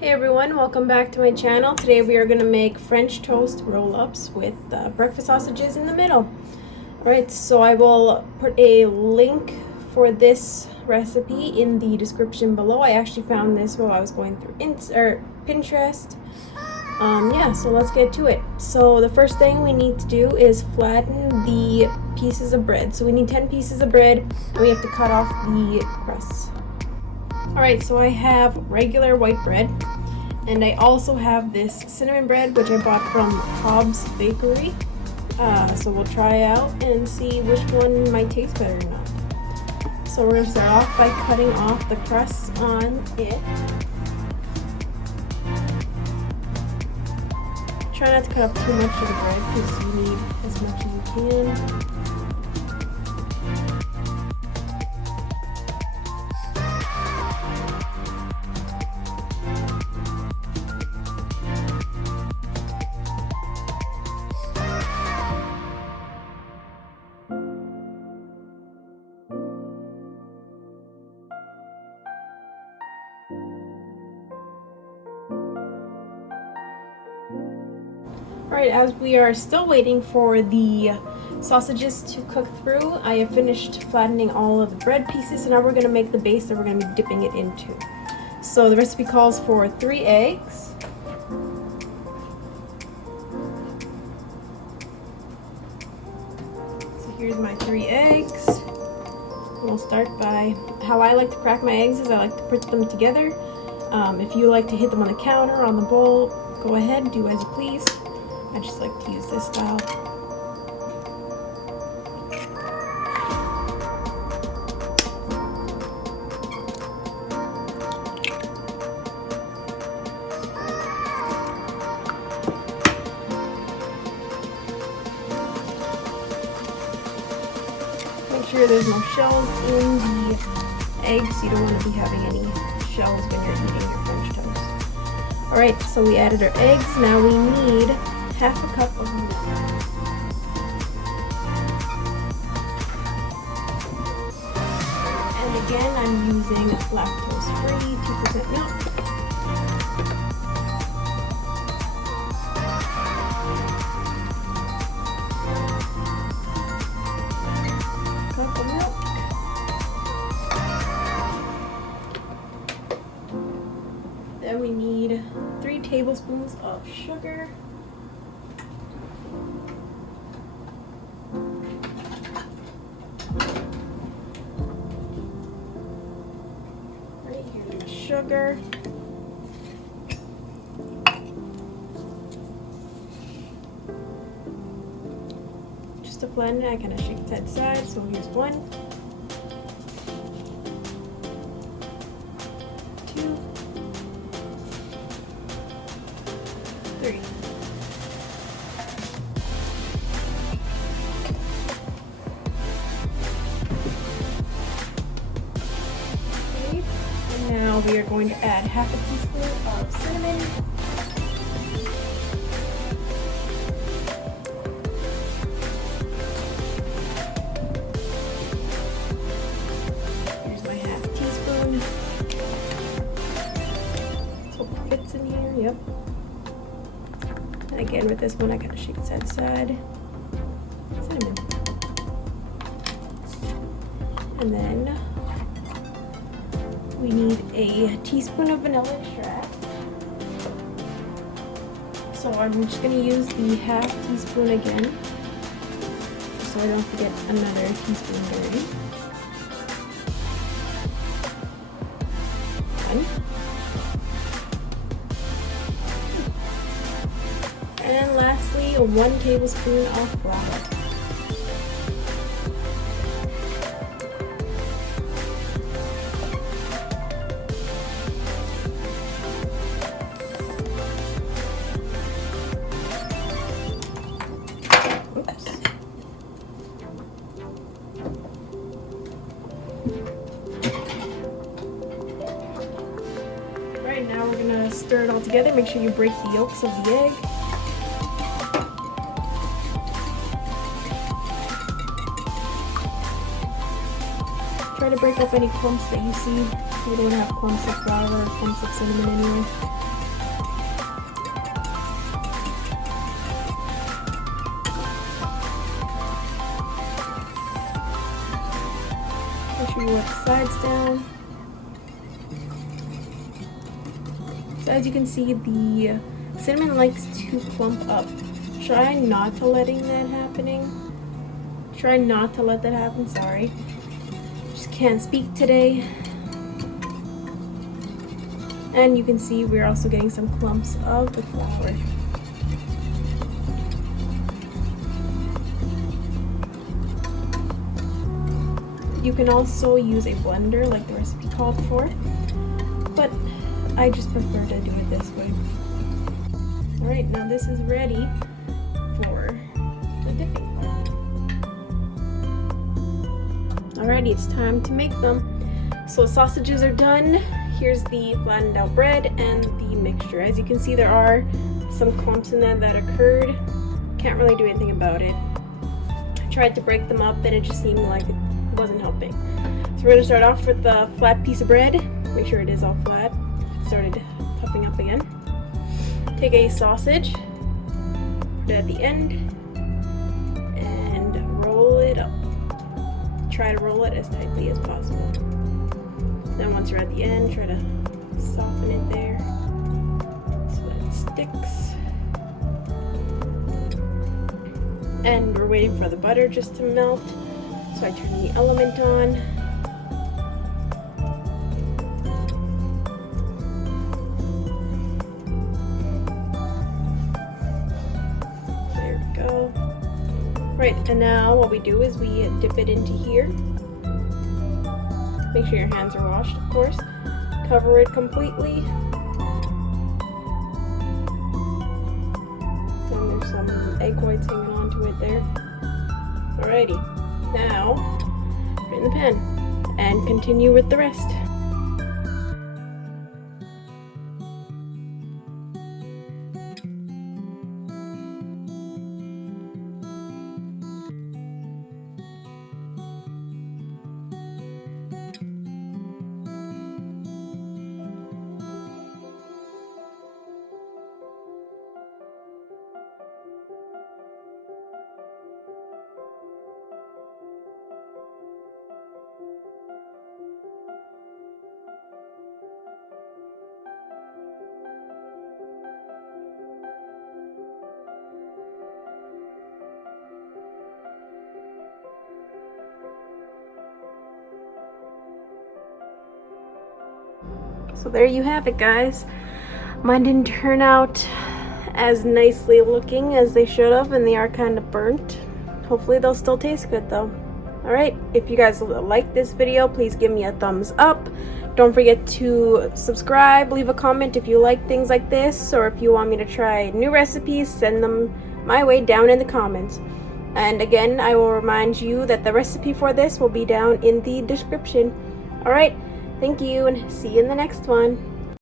Hey everyone, welcome back to my channel. Today we are going to make French toast roll-ups with breakfast sausages in the middle. Alright, so I will put a link for this recipe in the description below. I actually found this while I was going through Pinterest. Yeah, so let's get to it. So the first thing we need to do is flatten the pieces of bread. So we need 10 pieces of bread and we have to cut off the crusts. Alright, so I have regular white bread and I also have this cinnamon bread which I bought from Cobb's Bakery. So we'll try out and see which one might taste better or not. So we're going to start off by cutting off the crusts on it. Try not to cut up too much of the bread because you need as much as you can. Alright, as we are still waiting for the sausages to cook through, I have finished flattening all of the bread pieces, so now we're going to make the base that we're going to be dipping it into. So the recipe calls for 3 eggs. So here's my 3 eggs. We'll start by, how I like to crack my eggs is I like to put them together. If you like to hit them on the counter or on the bowl, go ahead, do as you please. I just like to use this style. Make sure there's no shells in the eggs. You don't want to be having any shells when you're eating your French toast. Alright, so we added our eggs. Now we need half a cup of milk. And again, I'm using lactose-free 2% milk. Cup of milk. Then we need 3 tablespoons of sugar. Right, here's my sugar. Just to blend it, I kind of shake it side to side. So here's 1, 2, 3. Now we are going to add half a teaspoon of cinnamon. Here's my half teaspoon. So it fits in here, yep. And again with this one I gotta shake it side to side. Cinnamon. And then we need a teaspoon of vanilla extract. So I'm just going to use the half teaspoon again, so I don't have to get another teaspoon dirty. 1. And lastly, 1 tablespoon of flour. Right, now we're gonna stir it all together. Make sure you break the yolks of the egg. Try to break up any clumps that you see. We don't have clumps of flour or clumps of cinnamon anyway. Make sure you wet the sides down. So as you can see, the cinnamon likes to clump up. Try not to letting that happening. Try not to let that happen, sorry. Just can't speak today. And you can see we're also getting some clumps of the flour. You can also use a blender like the recipe called for, but I just prefer to do it this way. Alright, now this is ready for the dipping part. Alrighty, it's time to make them. So sausages are done. Here's the flattened out bread and the mixture. As you can see, there are some clumps in there that occurred. Can't really do anything about it. I tried to break them up and it just seemed like it wasn't helping. So we're going to start off with the flat piece of bread. Make sure it is all flat. It started puffing up again. Take a sausage, put it at the end, and roll it up. Try to roll it as tightly as possible. Then once you're at the end, try to soften it there so that it sticks. And we're waiting for the butter just to melt. So I turn the element on. There we go. Right, and now what we do is we dip it into here. Make sure your hands are washed, of course. Cover it completely. And there's some egg whites hanging onto it there. Alrighty. Now, put it in the pan and continue with the rest. So there you have it, guys. Mine didn't turn out as nicely looking as they should have, and they are kind of burnt. Hopefully they'll still taste good though. Alright, if you guys like this video, please give me a thumbs up. Don't forget to subscribe, leave a comment if you like things like this, or if you want me to try new recipes, send them my way down in the comments. And again, I will remind you that the recipe for this will be down in the description. Alright, thank you and see you in the next one.